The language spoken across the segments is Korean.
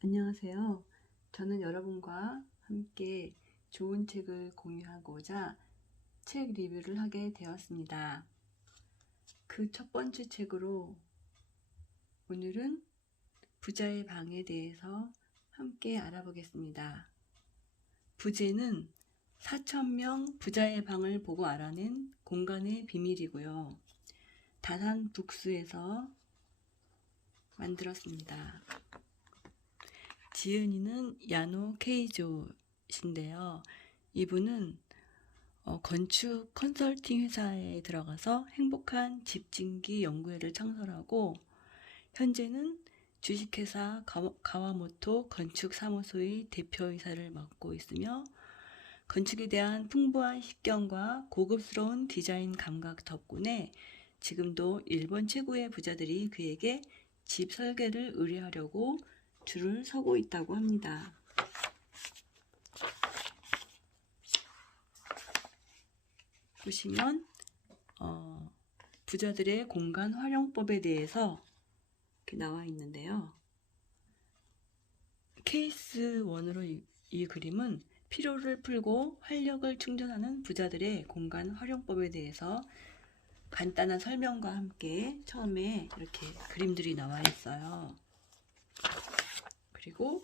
안녕하세요. 저는 여러분과 함께 좋은 책을 공유하고자 책 리뷰를 하게 되었습니다. 그 첫 번째 책으로 오늘은 부자의 방에 대해서 함께 알아보겠습니다. 부제는 4,000명 부자의 방을 보고 알아낸 공간의 비밀이고요. 다산 북스에서 만들었습니다. 지은이는 야노 케이조신데요. 이분은 건축 컨설팅 회사에 들어가서 행복한 집짓기 연구회를 창설하고 현재는 주식회사 가와모토 건축사무소의 대표이사를 맡고 있으며 건축에 대한 풍부한 식견과 고급스러운 디자인 감각 덕분에 지금도 일본 최고의 부자들이 그에게 집 설계를 의뢰하려고 줄을 서고 있다고 합니다. 보시면 부자들의 공간 활용법에 대해서 이렇게 나와 있는데요. 케이스 1으로 이 그림은 피로를 풀고 활력을 충전하는 부자들의 공간 활용법에 대해서 간단한 설명과 함께 처음에 이렇게 그림들이 나와 있어요. 그리고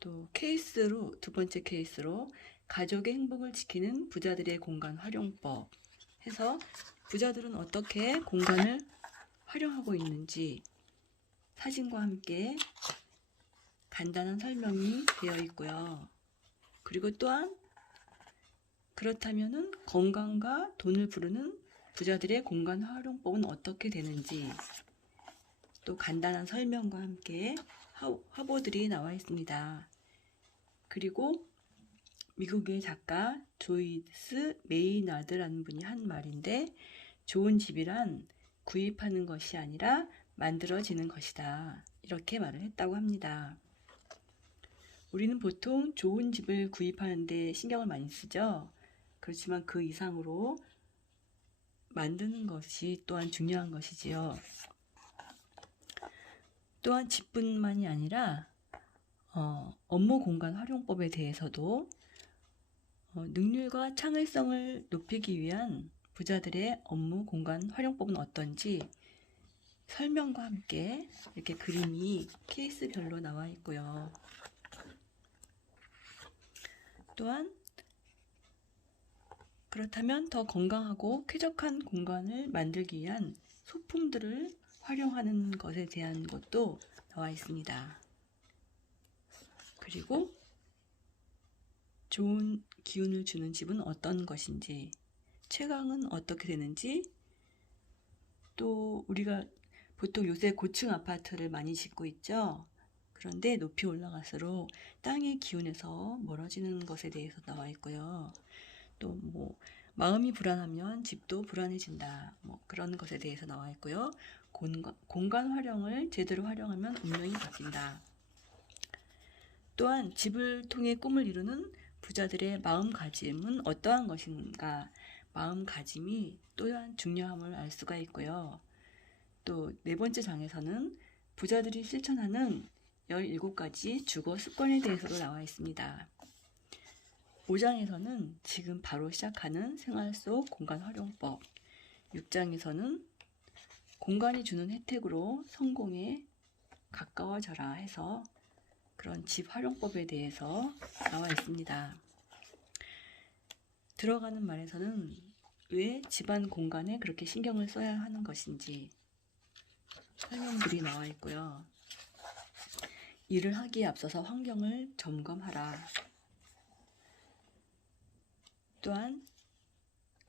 또 케이스로 두 번째 케이스로 가족의 행복을 지키는 부자들의 공간 활용법 해서 부자들은 어떻게 공간을 활용하고 있는지 사진과 함께 간단한 설명이 되어 있고요. 그리고 또한 그렇다면은 건강과 돈을 부르는 부자들의 공간 활용법은 어떻게 되는지 또 간단한 설명과 함께 화보들이 나와 있습니다. 그리고 미국의 작가 조이스 메이나드라는 분이 한 말인데 좋은 집이란 구입하는 것이 아니라 만들어지는 것이다. 이렇게 말을 했다고 합니다. 우리는 보통 좋은 집을 구입하는 데 신경을 많이 쓰죠. 그렇지만 그 이상으로 만드는 것이 또한 중요한 것이지요. 또한 집뿐만이 아니라 업무 공간 활용법에 대해서도 능률과 창의성을 높이기 위한 부자들의 업무 공간 활용법은 어떤지 설명과 함께 이렇게 그림이 케이스별로 나와 있고요. 또한 그렇다면 더 건강하고 쾌적한 공간을 만들기 위한 소품들을 활용하는 것에 대한 것도 나와 있습니다. 그리고 좋은 기운을 주는 집은 어떤 것인지, 채광은 어떻게 되는지, 또 우리가 보통 요새 고층 아파트를 많이 짓고 있죠. 그런데 높이 올라갈수록 땅의 기운에서 멀어지는 것에 대해서 나와 있고요. 또 마음이 불안하면 집도 불안해진다. 그런 것에 대해서 나와 있고요. 공간 활용을 제대로 활용하면 운명이 바뀐다. 또한 집을 통해 꿈을 이루는 부자들의 마음가짐은 어떠한 것인가? 마음가짐이 또한 중요함을 알 수가 있고요. 또 네 번째 장에서는 부자들이 실천하는 17가지 주거 습관에 대해서도 나와 있습니다. 5장에서는 지금 바로 시작하는 생활 속 공간 활용법, 6장에서는 공간이 주는 혜택으로 성공에 가까워져라 해서 그런 집 활용법에 대해서 나와 있습니다. 들어가는 말에서는 왜 집안 공간에 그렇게 신경을 써야 하는 것인지 설명들이 나와 있고요. 일을 하기에 앞서서 환경을 점검하라. 또한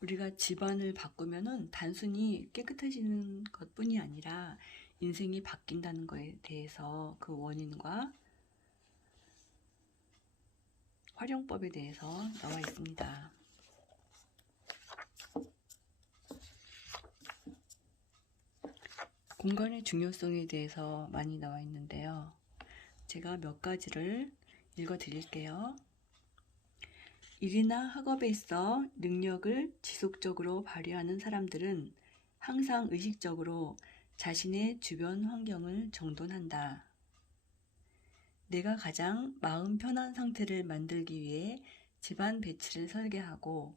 우리가 집안을 바꾸면은 단순히 깨끗해지는 것뿐이 아니라 인생이 바뀐다는 것에 대해서 그 원인과 활용법에 대해서 나와 있습니다. 공간의 중요성에 대해서 많이 나와 있는데요. 제가 몇 가지를 읽어 드릴게요. 일이나 학업에 있어 능력을 지속적으로 발휘하는 사람들은 항상 의식적으로 자신의 주변 환경을 정돈한다. 내가 가장 마음 편한 상태를 만들기 위해 집안 배치를 설계하고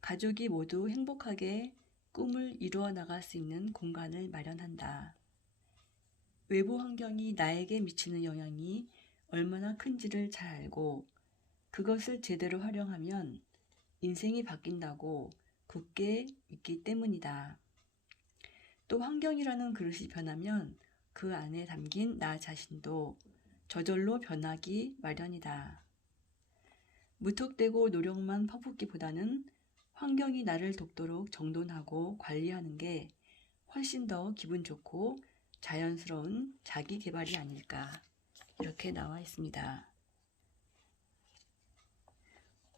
가족이 모두 행복하게 꿈을 이루어 나갈 수 있는 공간을 마련한다. 외부 환경이 나에게 미치는 영향이 얼마나 큰지를 잘 알고 그것을 제대로 활용하면 인생이 바뀐다고 굳게 믿기 때문이다. 또 환경이라는 그릇이 변하면 그 안에 담긴 나 자신도 저절로 변하기 마련이다. 무턱대고 노력만 퍼붓기보다는 환경이 나를 돕도록 정돈하고 관리하는 게 훨씬 더 기분 좋고 자연스러운 자기 개발이 아닐까 이렇게 나와 있습니다.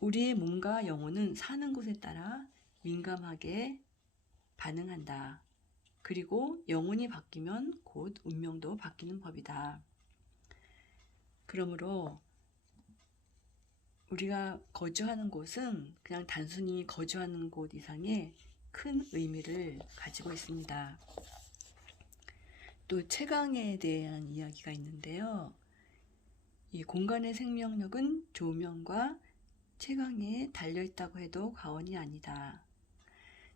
우리의 몸과 영혼은 사는 곳에 따라 민감하게 반응한다. 그리고 영혼이 바뀌면 곧 운명도 바뀌는 법이다. 그러므로 우리가 거주하는 곳은 그냥 단순히 거주하는 곳 이상의 큰 의미를 가지고 있습니다. 또 채광에 대한 이야기가 있는데요. 이 공간의 생명력은 조명과 채광에 달려있다고 해도 과언이 아니다.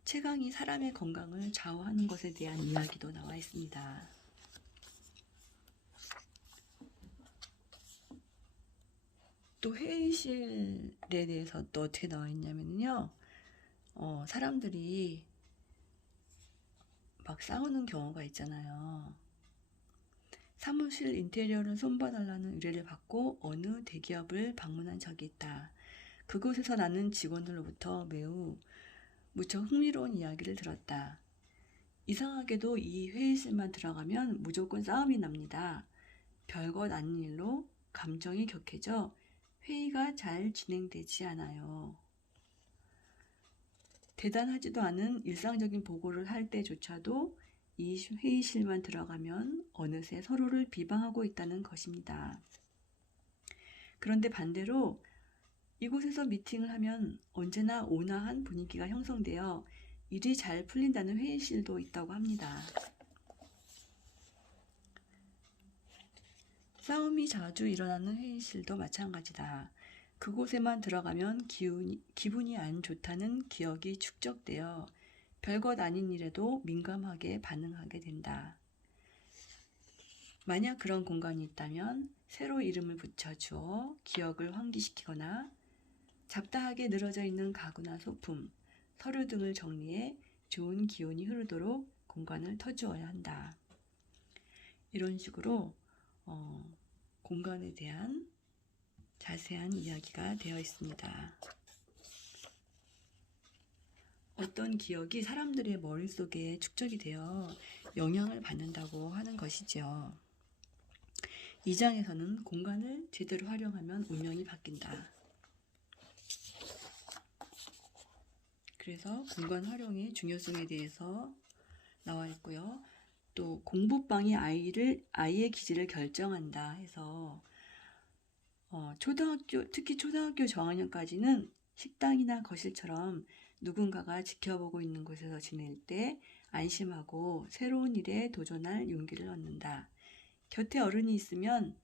채광이 사람의 건강을 좌우하는 것에 대한 이야기도 나와 있습니다. 또 회의실에 대해서 또 어떻게 나와 있냐면요. 사람들이 막 싸우는 경우가 있잖아요. 사무실 인테리어를 손봐달라는 의뢰를 받고 어느 대기업을 방문한 적이 있다. 그곳에서 나는 직원들로부터 매우 무척 흥미로운 이야기를 들었다. 이상하게도 이 회의실만 들어가면 무조건 싸움이 납니다. 별것 아닌 일로 감정이 격해져 회의가 잘 진행되지 않아요. 대단하지도 않은 일상적인 보고를 할 때조차도 이 회의실만 들어가면 어느새 서로를 비방하고 있다는 것입니다. 그런데 반대로 이곳에서 미팅을 하면 언제나 온화한 분위기가 형성되어 일이 잘 풀린다는 회의실도 있다고 합니다. 싸움이 자주 일어나는 회의실도 마찬가지다. 그곳에만 들어가면 기분이 안 좋다는 기억이 축적되어 별것 아닌 일에도 민감하게 반응하게 된다. 만약 그런 공간이 있다면 새로 이름을 붙여주어 기억을 환기시키거나 잡다하게 늘어져 있는 가구나 소품, 서류 등을 정리해 좋은 기운이 흐르도록 공간을 터주어야 한다. 이런 식으로 공간에 대한 자세한 이야기가 되어 있습니다. 어떤 기억이 사람들의 머릿속에 축적이 되어 영향을 받는다고 하는 것이죠. 이 장에서는 공간을 제대로 활용하면 운명이 바뀐다. 그래서 공간 활용의 중요성에 대해서 나와 있고요. 또 공부방이 아이의 기질을 결정한다 해서 특히 초등학교 저학년까지는 식당이나 거실처럼 누군가가 지켜보고 있는 곳에서 지낼 때 안심하고 새로운 일에 도전할 용기를 얻는다. 곁에 어른이 있으면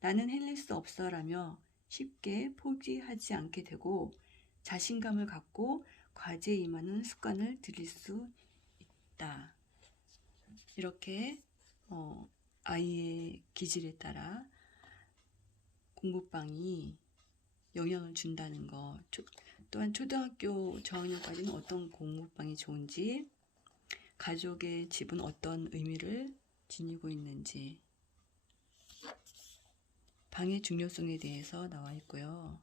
나는 해낼 수 없어라며 쉽게 포기하지 않게 되고 자신감을 갖고 과제에 임하는 습관을 들일 수 있다. 이렇게 아이의 기질에 따라 공부방이 영향을 준다는 것, 또한 초등학교 저학년까지는 어떤 공부방이 좋은지, 가족의 집은 어떤 의미를 지니고 있는지, 방의 중요성에 대해서 나와 있고요.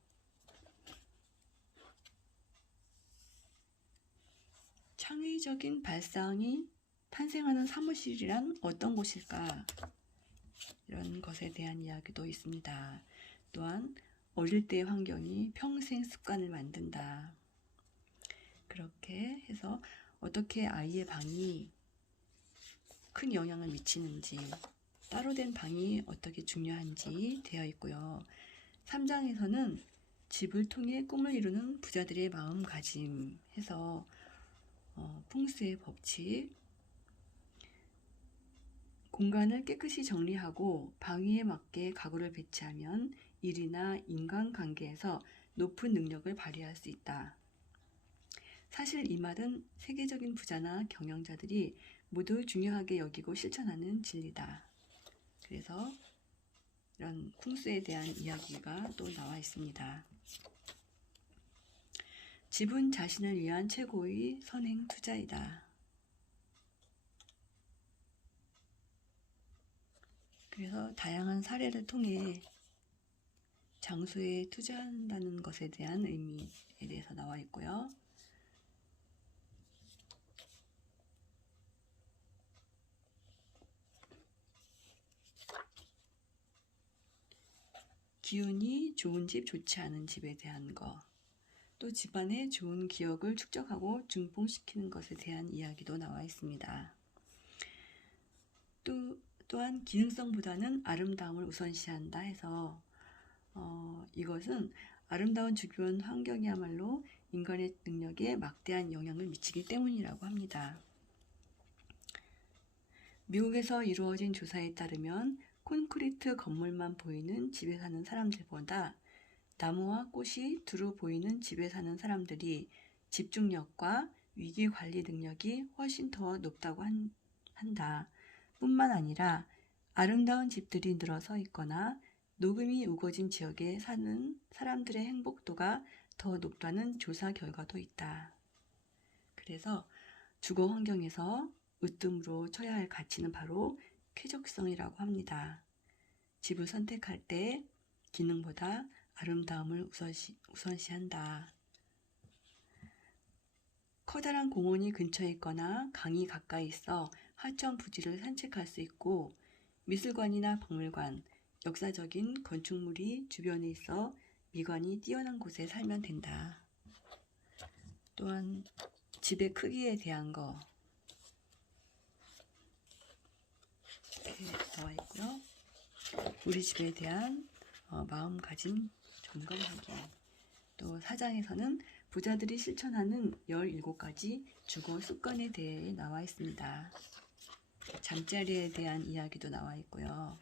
창의적인 발상이 탄생하는 사무실이란 어떤 곳일까? 이런 것에 대한 이야기도 있습니다. 또한 어릴 때의 환경이 평생 습관을 만든다. 그렇게 해서 어떻게 아이의 방이 큰 영향을 미치는지, 따로 된 방이 어떻게 중요한지 되어 있고요. 3장에서는 집을 통해 꿈을 이루는 부자들의 마음가짐 해서 풍수의 법칙, 공간을 깨끗이 정리하고 방위에 맞게 가구를 배치하면 일이나 인간관계에서 높은 능력을 발휘할 수 있다. 사실 이 말은 세계적인 부자나 경영자들이 모두 중요하게 여기고 실천하는 진리다. 그래서 이런 풍수에 대한 이야기가 또 나와 있습니다. 집은 자신을 위한 최고의 선행 투자이다. 그래서 다양한 사례를 통해 장소에 투자한다는 것에 대한 의미에 대해서 나와 있고요. 기운이 좋은 집, 좋지 않은 집에 대한 거, 또 집안의 좋은 기억을 축적하고 증폭시키는 것에 대한 이야기도 나와 있습니다. 또한 기능성보다는 아름다움을 우선시한다 해서 이것은 아름다운 주변 환경이야말로 인간의 능력에 막대한 영향을 미치기 때문이라고 합니다. 미국에서 이루어진 조사에 따르면 콘크리트 건물만 보이는 집에 사는 사람들보다 나무와 꽃이 두루 보이는 집에 사는 사람들이 집중력과 위기관리 능력이 훨씬 더 높다고 한다. 뿐만 아니라 아름다운 집들이 늘어서 있거나 녹음이 우거진 지역에 사는 사람들의 행복도가 더 높다는 조사 결과도 있다. 그래서 주거 환경에서 으뜸으로 쳐야 할 가치는 바로 쾌적성이라고 합니다. 집을 선택할 때 기능보다 아름다움을 우선시한다. 커다란 공원이 근처에 있거나 강이 가까이 있어 하천 부지를 산책할 수 있고 미술관이나 박물관, 역사적인 건축물이 주변에 있어 미관이 뛰어난 곳에 살면 된다. 또한 집의 크기에 대한 거 이렇게 나와 있고요. 우리 집에 대한 마음가짐 점검하기. 또 4장에서는 부자들이 실천하는 17가지 주거 습관에 대해 나와 있습니다. 잠자리에 대한 이야기도 나와 있고요.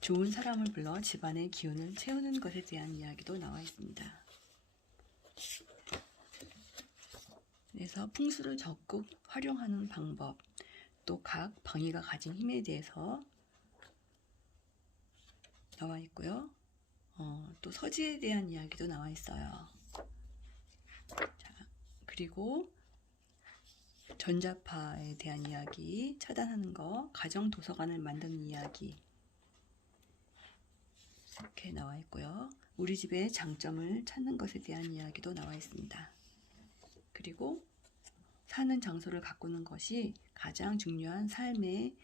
좋은 사람을 불러 집안의 기운을 채우는 것에 대한 이야기도 나와 있습니다. 그래서 풍수를 적극 활용하는 방법, 또 각 방위가 가진 힘에 대해서 나와 있고요. 또 서지에 대한 이야기도 나와 있어요. 자, 그리고 전자파에 대한 이야기, 차단하는 거, 가정 도서관을 만드는 이야기 이렇게 나와 있고요. 우리 집의 장점을 찾는 것에 대한 이야기도 나와 있습니다. 그리고 사는 장소를 가꾸는 것이 가장 중요한 삶의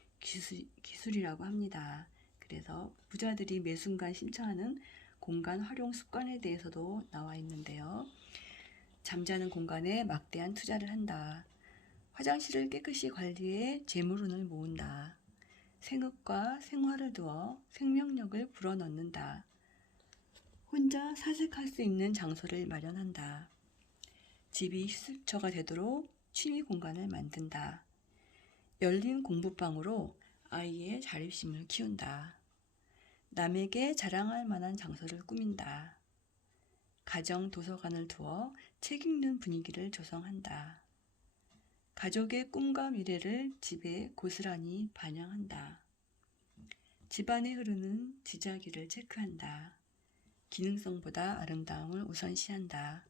기술이라고 합니다. 그래서 부자들이 매 순간 실천하는 공간 활용 습관에 대해서도 나와 있는데요. 잠자는 공간에 막대한 투자를 한다. 화장실을 깨끗이 관리해 재물운을 모은다. 생업과 생활을 두어 생명력을 불어넣는다. 혼자 사색할 수 있는 장소를 마련한다. 집이 휴식처가 되도록 취미 공간을 만든다. 열린 공부방으로 아이의 자립심을 키운다. 남에게 자랑할 만한 장소를 꾸민다. 가정 도서관을 두어 책 읽는 분위기를 조성한다. 가족의 꿈과 미래를 집에 고스란히 반영한다. 집안에 흐르는 지자기를 체크한다. 기능성보다 아름다움을 우선시한다.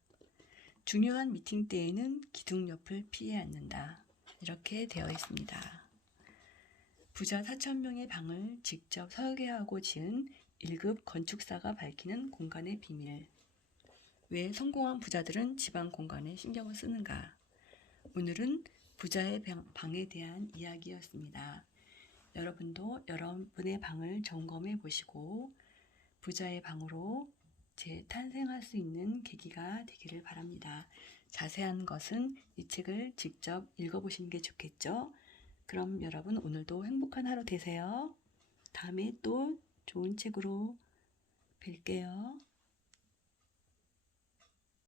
중요한 미팅 때에는 기둥 옆을 피해 앉는다. 이렇게 되어 있습니다. 부자 4,000명의 방을 직접 설계하고 지은 1급 건축사가 밝히는 공간의 비밀. 왜 성공한 부자들은 집안 공간에 신경을 쓰는가? 오늘은 부자의 방에 대한 이야기였습니다. 여러분도 여러분의 방을 점검해 보시고 부자의 방으로 재탄생할 수 있는 계기가 되기를 바랍니다. 자세한 것은 이 책을 직접 읽어보시는 게 좋겠죠? 그럼 여러분 오늘도 행복한 하루 되세요. 다음에 또 좋은 책으로 뵐게요.